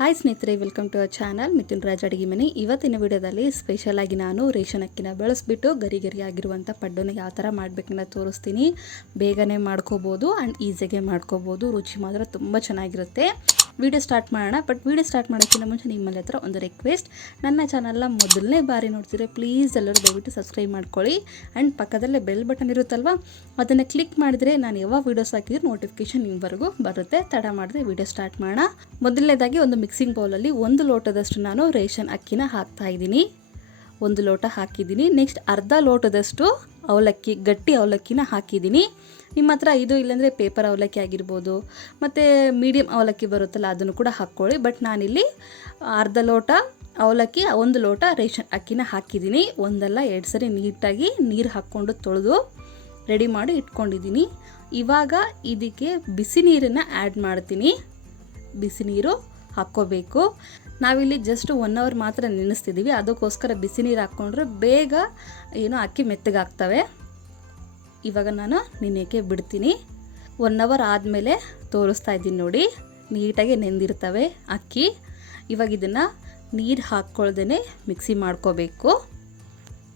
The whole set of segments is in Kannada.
ಹಾಯ್ ಸ್ನೇಹಿತರೆ, welcome to our channel Mithun Raj ಅಡುಗೆ ಮನೆ. ಇವತ್ತಿನ ವಿಡಿಯೋದಲ್ಲಿ ಸ್ಪೆಷಲ್ ಆಗಿ ನಾನು ರೇಷನ್ ಅಕ್ಕಿನ ಬೆಳೆಸ್ಬಿಟ್ಟು ಗರಿ ಗರಿ ಆಗಿರುವಂಥ ಪಡ್ಡನ್ನು ಯಾವ ಥರ ಮಾಡಬೇಕನ್ನ ತೋರಿಸ್ತೀನಿ. ಬೇಗನೆ ಮಾಡ್ಕೋಬೋದು ಆ್ಯಂಡ್ ಈಸಿಯಾಗೆ ಮಾಡ್ಕೋಬೋದು. ರುಚಿ ಮಾತ್ರ ತುಂಬ ಚೆನ್ನಾಗಿರುತ್ತೆ. ವಿಡಿಯೋ ಸ್ಟಾರ್ಟ್ ಮಾಡೋಣ. ಬಟ್ ವಿಡಿಯೋ ಸ್ಟಾರ್ಟ್ ಮಾಡೋಕ್ಕಿಂತ ಮುಂಚೆ ನಿಮ್ಮಲ್ಲಿ ಹತ್ರ ಒಂದು ರಿಕ್ವೆಸ್ಟ್, ನನ್ನ ಚಾನಲ್ನ ಮೊದಲನೇ ಬಾರಿ ನೋಡ್ತಿದ್ರೆ ಪ್ಲೀಸ್ ಎಲ್ಲರೂ ದಯವಿಟ್ಟು ಸಬ್ಸ್ಕ್ರೈಬ್ ಮಾಡ್ಕೊಳ್ಳಿ. ಆ್ಯಂಡ್ ಪಕ್ಕದಲ್ಲೇ ಬೆಲ್ ಬಟನ್ ಇರುತ್ತಲ್ವ, ಅದನ್ನು ಕ್ಲಿಕ್ ಮಾಡಿದರೆ ನಾನು ಯಾವಾಗ ವೀಡಿಯೋಸ್ ಹಾಕಿದ್ರೆ ನೋಟಿಫಿಕೇಷನ್ ನಿಮ್ಮವರೆಗೂ ಬರುತ್ತೆ. ತಡ ಮಾಡಿದ್ರೆ ವಿಡಿಯೋ ಸ್ಟಾರ್ಟ್ ಮಾಡೋಣ. ಮೊದಲನೇದಾಗಿ ಒಂದು ಮಿಕ್ಸಿಂಗ್ ಬೌಲಲ್ಲಿ 1 ಲೋಟದಷ್ಟು ನಾನು ರೇಷನ್ ಅಕ್ಕಿನ ಹಾಕ್ತಾಯಿದ್ದೀನಿ. 1 ಲೋಟ ಹಾಕಿದ್ದೀನಿ. ನೆಕ್ಸ್ಟ್ ಅರ್ಧ ಲೋಟದಷ್ಟು ಅವಲಕ್ಕಿ, ಗಟ್ಟಿ ಅವಲಕ್ಕಿನ ಹಾಕಿದ್ದೀನಿ. ನಿಮ್ಮ ಹತ್ರ ಇದು ಇಲ್ಲಾಂದರೆ ಪೇಪರ್ ಅವಲಕ್ಕಿ ಆಗಿರ್ಬೋದು, ಮತ್ತು ಮೀಡಿಯಮ್ ಅವಲಕ್ಕಿ ಬರುತ್ತಲ್ಲ ಅದನ್ನು ಕೂಡ ಹಾಕ್ಕೊಳ್ಳಿ. ಬಟ್ ನಾನಿಲ್ಲಿ ಅರ್ಧ ಲೋಟ ಅವಲಕ್ಕಿ, 1 ಲೋಟ ರೇಷನ್ ಅಕ್ಕಿನ ಹಾಕಿದ್ದೀನಿ. ಒಂದಲ್ಲ 2 ಸರಿ ನೀಟಾಗಿ ನೀರು ಹಾಕ್ಕೊಂಡು ತೊಳೆದು ರೆಡಿ ಮಾಡಿ ಇಟ್ಕೊಂಡಿದ್ದೀನಿ. ಇವಾಗ ಇದಕ್ಕೆ ಬಿಸಿ ನೀರನ್ನು ಆ್ಯಡ್ ಮಾಡ್ತೀನಿ. ಬಿಸಿ ನೀರು ಹಾಕ್ಕೋಬೇಕು. ನಾವಿಲ್ಲಿ ಜಸ್ಟ್ 1 ಅವರ್ ಮಾತ್ರ ನೆನೆಸ್ತಿದ್ದೀವಿ, ಅದಕ್ಕೋಸ್ಕರ ಬಿಸಿ ನೀರು ಹಾಕ್ಕೊಂಡ್ರೆ ಬೇಗ ಅಕ್ಕಿ ಮೆತ್ತಗಾಗ್ತವೆ. ಇವಾಗ ನಾನು ನೆನೆಯೋಕ್ಕೆ ಬಿಡ್ತೀನಿ. 1 ಅವರ್ ಆದಮೇಲೆ ತೋರಿಸ್ತಾ ಇದ್ದೀನಿ ನೋಡಿ, ನೀಟಾಗಿ ನೆಂದಿರ್ತವೆ ಅಕ್ಕಿ. ಇವಾಗ ಇದನ್ನು ನೀರು ಹಾಕ್ಕೊಳ್ದೇ ಮಿಕ್ಸಿ ಮಾಡ್ಕೋಬೇಕು.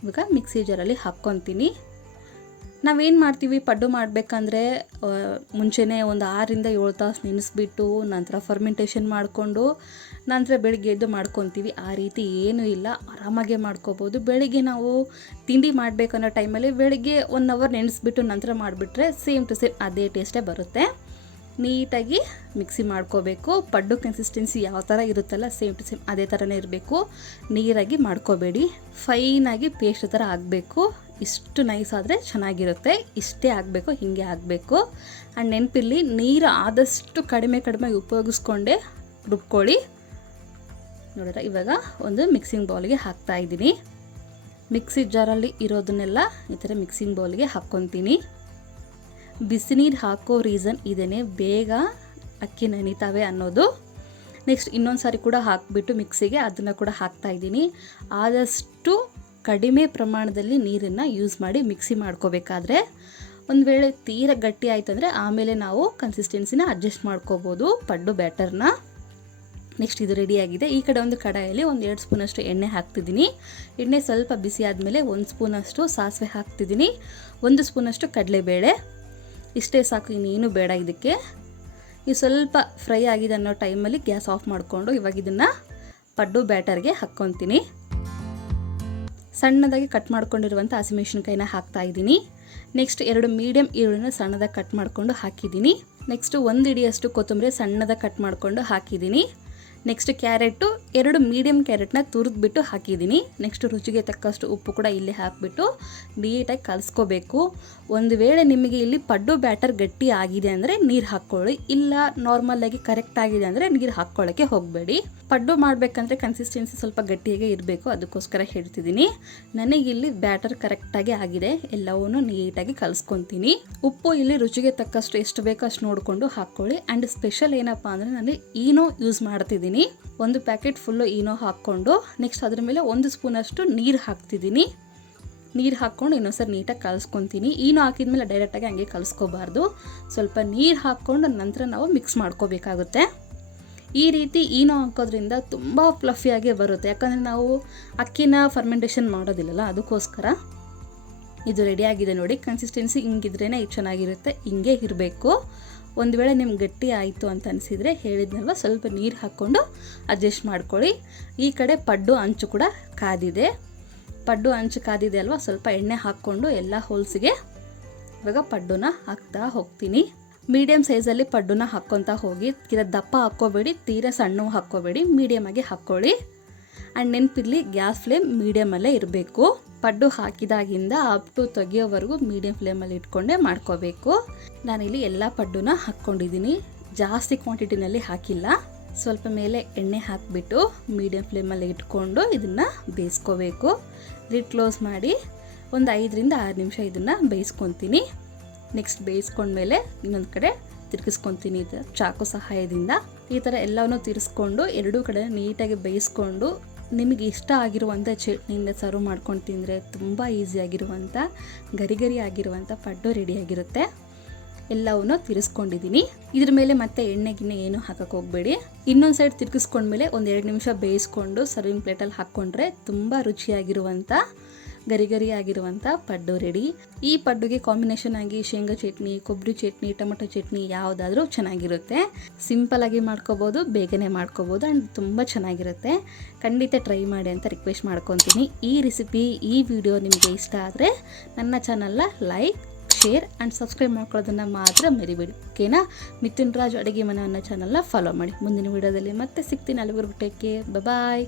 ಇವಾಗ ಮಿಕ್ಸಿ ಜಾರಲ್ಲಿ ಹಾಕ್ಕೊತೀನಿ. ನಾವೇನು ಮಾಡ್ತೀವಿ, ಪಡ್ಡು ಮಾಡಬೇಕಂದ್ರೆ ಮುಂಚೆನೇ ಒಂದು 6ರಿಂದ 7 ತಾಸು ನೆನೆಸ್ಬಿಟ್ಟು ನಂತರ ಫರ್ಮೆಂಟೇಷನ್ ಮಾಡಿಕೊಂಡು ನಂತರ ಬೆಳಿಗ್ಗೆ ಎದ್ದು ಮಾಡ್ಕೊತೀವಿ. ಆ ರೀತಿ ಏನೂ ಇಲ್ಲ, ಆರಾಮಾಗೆ ಮಾಡ್ಕೋಬೋದು. ಬೆಳಿಗ್ಗೆ ನಾವು ತಿಂಡಿ ಮಾಡಬೇಕನ್ನೋ ಟೈಮಲ್ಲಿ ಬೆಳಿಗ್ಗೆ 1 ಅವರ್ ನೆನೆಸ್ಬಿಟ್ಟು ನಂತರ ಮಾಡಿಬಿಟ್ರೆ ಸೇಮ್ ಟು ಸೇಮ್ ಅದೇ ಟೇಸ್ಟೇ ಬರುತ್ತೆ. ನೀಟಾಗಿ ಮಿಕ್ಸಿ ಮಾಡ್ಕೋಬೇಕು. ಪಡ್ಡು ಕನ್ಸಿಸ್ಟೆನ್ಸಿ ಯಾವ ಥರ ಇರುತ್ತಲ್ಲ ಸೇಮ್ ಟು ಸೇಮ್ ಅದೇ ಥರನೇ ಇರಬೇಕು. ನೀರಾಗಿ ಮಾಡ್ಕೋಬೇಡಿ, ಫೈನಾಗಿ ಪೇಸ್ಟ್ ಥರ ಆಗಬೇಕು. ಇಷ್ಟು ನೈಸ್ ಆದರೆ ಚೆನ್ನಾಗಿರುತ್ತೆ. ಇಷ್ಟೇ ಆಗಬೇಕು, ಹೀಗೆ ಆಗಬೇಕು. ಆ್ಯಂಡ್ ನೆನಪಿರಲಿ, ನೀರು ಆದಷ್ಟು ಕಡಿಮೆ ಉಪಯೋಗಿಸ್ಕೊಂಡೇ ರುಬ್ಕೊಳ್ಳಿ. ನೋಡಿದ್ರೆ ಇವಾಗ ಒಂದು ಮಿಕ್ಸಿಂಗ್ ಬೌಲ್ಗೆ ಹಾಕ್ತಾಯಿದ್ದೀನಿ. ಮಿಕ್ಸಿ ಜಾರಲ್ಲಿ ಇರೋದನ್ನೆಲ್ಲ ಈ ಥರ ಮಿಕ್ಸಿಂಗ್ ಬೌಲ್ಗೆ ಹಾಕ್ಕೊತೀನಿ. ಬಿಸಿ ನೀರು ಹಾಕೋ ರೀಸನ್ ಇದೇನೆ, ಬೇಗ ಅಕ್ಕಿ ನೆನಿತಾವೆ ಅನ್ನೋದು. ನೆಕ್ಸ್ಟ್ ಇನ್ನೊಂದು ಸಾರಿ ಕೂಡ ಹಾಕಿಬಿಟ್ಟು ಮಿಕ್ಸಿಗೆ ಅದನ್ನು ಕೂಡ ಹಾಕ್ತಾಯಿದ್ದೀನಿ. ಆದಷ್ಟು ಕಡಿಮೆ ಪ್ರಮಾಣದಲ್ಲಿ ನೀರನ್ನು ಯೂಸ್ ಮಾಡಿ ಮಿಕ್ಸಿ ಮಾಡ್ಕೋಬೇಕಾದ್ರೆ, ಒಂದು ವೇಳೆ ತೀರ ಗಟ್ಟಿ ಆಯಿತು ಅಂದರೆ ಆಮೇಲೆ ನಾವು ಕನ್ಸಿಸ್ಟೆನ್ಸಿನ ಅಡ್ಜಸ್ಟ್ ಮಾಡ್ಕೋಬೋದು ಪಡ್ಡು ಬ್ಯಾಟರ್ನ. ನೆಕ್ಸ್ಟ್ ಇದು ರೆಡಿಯಾಗಿದೆ. ಈ ಕಡೆ ಒಂದು ಕಡಾಯಲ್ಲಿ 1-2 ಸ್ಪೂನಷ್ಟು ಎಣ್ಣೆ ಹಾಕ್ತಿದ್ದೀನಿ. ಎಣ್ಣೆ ಸ್ವಲ್ಪ ಬಿಸಿ ಆದಮೇಲೆ 1 ಸ್ಪೂನಷ್ಟು ಸಾಸಿವೆ ಹಾಕ್ತಿದ್ದೀನಿ, 1 ಸ್ಪೂನಷ್ಟು ಕಡಲೆಬೇಳೆ. ಇಷ್ಟೇ ಸಾಕು, ಇನ್ನೇನು ಬೇಡ ಇದಕ್ಕೆ. ಇದು ಸ್ವಲ್ಪ ಫ್ರೈ ಆಗಿದೆ ಅನ್ನೋ ಟೈಮಲ್ಲಿ ಗ್ಯಾಸ್ ಆಫ್ ಮಾಡಿಕೊಂಡು ಇವಾಗ ಇದನ್ನು ಪಡ್ಡು ಬ್ಯಾಟರ್ಗೆ ಹಾಕ್ಕೊತೀನಿ. ಸಣ್ಣದಾಗಿ ಕಟ್ ಮಾಡ್ಕೊಂಡಿರುವಂಥ ಹಸಿಮೆಣಸಿನ್ಕಾಯಿನ ಹಾಕ್ತಾಯಿದ್ದೀನಿ. ನೆಕ್ಸ್ಟ್ 2 ಮೀಡಿಯಮ್ ಈರುಳ್ಳಿನ ಸಣ್ಣದಾಗಿ ಕಟ್ ಮಾಡಿಕೊಂಡು ಹಾಕಿದ್ದೀನಿ. ನೆಕ್ಸ್ಟ್ 1 ಹಿಡಿಯಷ್ಟು ಕೊತ್ತಂಬರಿ ಸಣ್ಣದಾಗಿ ಕಟ್ ಮಾಡಿಕೊಂಡು ಹಾಕಿದ್ದೀನಿ. ನೆಕ್ಸ್ಟ್ ಕ್ಯಾರೆಟು 2 ಮೀಡಿಯಮ್ ಕ್ಯಾರೆಟ್ನ ತುರಿದ್ಬಿಟ್ಟು ಹಾಕಿದ್ದೀನಿ. ನೆಕ್ಸ್ಟ್ ರುಚಿಗೆ ತಕ್ಕಷ್ಟು ಉಪ್ಪು ಕೂಡ ಇಲ್ಲೇ ಹಾಕಿಬಿಟ್ಟು ನೀಟಾಗಿ ಕಲಿಸ್ಕೋಬೇಕು. ಒಂದು ವೇಳೆ ನಿಮಗೆ ಇಲ್ಲಿ ಪಡ್ಡು ಬ್ಯಾಟರ್ ಗಟ್ಟಿ ಆಗಿದೆ ಅಂದರೆ ನೀರು ಹಾಕ್ಕೊಳ್ಳಿ, ಇಲ್ಲ ನಾರ್ಮಲಾಗಿ ಕರೆಕ್ಟ್ ಆಗಿದೆ ಅಂದರೆ ನೀರು ಹಾಕ್ಕೊಳ್ಳೋಕ್ಕೆ ಹೋಗಬೇಡಿ. ಪಡ್ಡು ಮಾಡಬೇಕಂದ್ರೆ ಕನ್ಸಿಸ್ಟೆನ್ಸಿ ಸ್ವಲ್ಪ ಗಟ್ಟಿಯಾಗೆ ಇರಬೇಕು, ಅದಕ್ಕೋಸ್ಕರ ಹೇಳ್ತಿದ್ದೀನಿ. ನನಗಿಲ್ಲಿ ಬ್ಯಾಟರ್ ಕರೆಕ್ಟಾಗಿ ಆಗಿದೆ, ಎಲ್ಲವನ್ನೂ ನೀಟಾಗಿ ಕಲಿಸ್ಕೊತೀನಿ. ಉಪ್ಪು ಇಲ್ಲಿ ರುಚಿಗೆ ತಕ್ಕಷ್ಟು ಎಷ್ಟು ಬೇಕೋ ಅಷ್ಟು ನೋಡಿಕೊಂಡು ಹಾಕ್ಕೊಳ್ಳಿ. ಆ್ಯಂಡ್ ಸ್ಪೆಷಲ್ ಏನಪ್ಪ ಅಂದರೆ ನಾನು ಈನೋ ಯೂಸ್ ಮಾಡ್ತಿದ್ದೀನಿ. 1 ಪ್ಯಾಕೆಟ್ ಫುಲ್ಲು ಈನೋ ಹಾಕ್ಕೊಂಡು ನೆಕ್ಸ್ಟ್ ಅದ್ರ ಮೇಲೆ 1 ಸ್ಪೂನಷ್ಟು ನೀರು ಹಾಕ್ತಿದ್ದೀನಿ. ನೀರು ಹಾಕ್ಕೊಂಡು ಇನ್ನೊಂದ್ಸರಿ ನೀಟಾಗಿ ಕಲಿಸ್ಕೊತೀನಿ. ಈನೋ ಹಾಕಿದ್ಮೇಲೆ ಡೈರೆಕ್ಟಾಗಿ ಹಂಗೆ ಕಲಿಸ್ಕೋಬಾರ್ದು, ಸ್ವಲ್ಪ ನೀರು ಹಾಕ್ಕೊಂಡು ನಂತರ ನಾವು ಮಿಕ್ಸ್ ಮಾಡ್ಕೋಬೇಕಾಗುತ್ತೆ. ಈ ರೀತಿ ಈನೋ ಹಾಕೋದ್ರಿಂದ ತುಂಬ ಫ್ಲಫಿಯಾಗೆ ಬರುತ್ತೆ, ಯಾಕಂದರೆ ನಾವು ಅಕ್ಕಿನ ಫರ್ಮೆಂಟೇಷನ್ ಮಾಡೋದಿಲ್ಲಲ್ಲ, ಅದಕ್ಕೋಸ್ಕರ. ಇದು ರೆಡಿಯಾಗಿದೆ ನೋಡಿ. ಕನ್ಸಿಸ್ಟೆನ್ಸಿ ಹಿಂಗಿದ್ರೇ ಚೆನ್ನಾಗಿರುತ್ತೆ, ಹಿಂಗೆ ಇರಬೇಕು. ಒಂದು ವೇಳೆ ನಿಮ್ಗೆ ಗಟ್ಟಿ ಆಯಿತು ಅಂತ ಅನಿಸಿದರೆ ಹೇಳಿದ್ನಲ್ವ, ಸ್ವಲ್ಪ ನೀರು ಹಾಕ್ಕೊಂಡು ಅಡ್ಜಸ್ಟ್ ಮಾಡ್ಕೊಳ್ಳಿ. ಈ ಕಡೆ ಪಡ್ಡು ಅಂಚು ಕೂಡ ಕಾದಿದೆ. ಪಡ್ಡು ಅಂಚು ಕಾದಿದೆ ಅಲ್ವ, ಸ್ವಲ್ಪ ಎಣ್ಣೆ ಹಾಕ್ಕೊಂಡು ಎಲ್ಲ ಹೋಲ್ಸಿಗೆ ಇವಾಗ ಪಡ್ಡುನ ಹಾಕ್ತಾ ಹೋಗ್ತೀನಿ. ಮೀಡಿಯಮ್ ಸೈಜಲ್ಲಿ ಪಡ್ಡುನ ಹಾಕ್ಕೊತಾ ಹೋಗಿ. ತೀರ ದಪ್ಪ ಹಾಕ್ಕೋಬೇಡಿ, ತೀರ ಸಣ್ಣ ಹಾಕ್ಕೋಬೇಡಿ, ಮೀಡಿಯಮಾಗಿ ಹಾಕ್ಕೊಳ್ಳಿ. ಆ್ಯಂಡ್ ನೆನಪಿರಲಿ, ಗ್ಯಾಸ್ ಫ್ಲೇಮ್ ಮೀಡಿಯಮಲ್ಲೇ ಇರಬೇಕು. ಪಡ್ಡು ಹಾಕಿದಾಗಿಂದ ಅಪ್ ಟು ತೆಗಿಯೋವರೆಗೂ ಮೀಡಿಯಮ್ ಫ್ಲೇಮಲ್ಲಿ ಇಟ್ಕೊಂಡೇ ಮಾಡ್ಕೋಬೇಕು. ನಾನಿಲ್ಲಿ ಎಲ್ಲ ಪಡ್ಡುನ ಹಾಕ್ಕೊಂಡಿದ್ದೀನಿ, ಜಾಸ್ತಿ ಕ್ವಾಂಟಿಟಿನಲ್ಲಿ ಹಾಕಿಲ್ಲ. ಸ್ವಲ್ಪ ಮೇಲೆ ಎಣ್ಣೆ ಹಾಕಿಬಿಟ್ಟು ಮೀಡಿಯಮ್ ಫ್ಲೇಮಲ್ಲಿ ಇಟ್ಕೊಂಡು ಇದನ್ನು ಬೇಯಿಸ್ಕೋಬೇಕು. ಲಿಡ್ ಕ್ಲೋಸ್ ಮಾಡಿ ಒಂದು 5ರಿಂದ 6 ನಿಮಿಷ ಇದನ್ನು ಬೇಯಿಸ್ಕೊತೀನಿ. ನೆಕ್ಸ್ಟ್ ಬೇಯಿಸ್ಕೊಂಡ್ಮೇಲೆ ಇನ್ನೊಂದು ಕಡೆ ತಿರುಗಿಸ್ಕೊತೀನಿ ಚಾಕು ಸಹಾಯದಿಂದ. ಈ ಥರ ಎಲ್ಲವನ್ನೂ ತಿರ್ಸ್ಕೊಂಡು 2 ಕಡೆ ನೀಟಾಗಿ ಬೇಯಿಸ್ಕೊಂಡು ನಿಮಗೆ ಇಷ್ಟ ಆಗಿರುವಂಥ ಚಟ್ನಿಯಿಂದ ಸರ್ವ್ ಮಾಡ್ಕೊಂಡು ತಿಂದರೆ ತುಂಬ ಈಸಿಯಾಗಿರುವಂಥ ಗರಿ ಗರಿ ಆಗಿರುವಂಥ ಪಡ್ಡು ರೆಡಿಯಾಗಿರುತ್ತೆ. ಎಲ್ಲವನ್ನೂ ತಿರ್ಸ್ಕೊಂಡಿದ್ದೀನಿ. ಇದ್ರ ಮೇಲೆ ಮತ್ತೆ ಎಣ್ಣೆ ಗಿಣ್ಣೆ ಏನು ಹಾಕಕ್ಕೆ ಹೋಗಬೇಡಿ. ಇನ್ನೊಂದು ಸೈಡ್ ತಿರ್ಗಿಸ್ಕೊಂಡ್ಮೇಲೆ ಒಂದು 2 ನಿಮಿಷ ಬೇಯಿಸ್ಕೊಂಡು ಸರ್ವಿಂಗ್ ಪ್ಲೇಟಲ್ಲಿ ಹಾಕ್ಕೊಂಡ್ರೆ ತುಂಬ ರುಚಿಯಾಗಿರುವಂಥ ಗರಿ ಆಗಿರುವಂಥ ಪಡ್ಡು ರೆಡಿ. ಈ ಪಡ್ಡುಗೆ ಕಾಂಬಿನೇಷನ್ ಆಗಿ ಶೇಂಗಾ ಚಟ್ನಿ, ಕೊಬ್ಬರಿ ಚಟ್ನಿ, ಟೊಮೆಟೊ ಚಟ್ನಿ ಯಾವುದಾದ್ರೂ ಚೆನ್ನಾಗಿರುತ್ತೆ. ಸಿಂಪಲ್ ಆಗಿ ಮಾಡ್ಕೋಬೋದು, ಬೇಗನೆ ಮಾಡ್ಕೋಬೋದು ಆ್ಯಂಡ್ ತುಂಬ ಚೆನ್ನಾಗಿರುತ್ತೆ. ಖಂಡಿತ ಟ್ರೈ ಮಾಡಿ ಅಂತ ರಿಕ್ವೆಸ್ಟ್ ಮಾಡ್ಕೊತೀನಿ. ಈ ರೆಸಿಪಿ, ಈ ವಿಡಿಯೋ ನಿಮಗೆ ಇಷ್ಟ ಆದರೆ ನನ್ನ ಚಾನಲ್ನ ಲೈಕ್, ಶೇರ್ ಆ್ಯಂಡ್ ಸಬ್ಸ್ಕ್ರೈಬ್ ಮಾಡ್ಕೊಳ್ಳೋದನ್ನು ಮಾತ್ರ ಮರಿಬೇಡಿ. ಓಕೆನಾ? ಮಿಥುನ್ ರಾಜ್ ಅಡುಗೆ ಮನೆ ಅನ್ನೋ ಚಾನಲ್ನ ಫಾಲೋ ಮಾಡಿ. ಮುಂದಿನ ವಿಡಿಯೋದಲ್ಲಿ ಮತ್ತೆ ಸಿಗ್ತೀನಿ. ಅಲ್ಲಿವರೆಗೂ ಟೇಕ್ ಕೇರ್, ಬಾಯ್.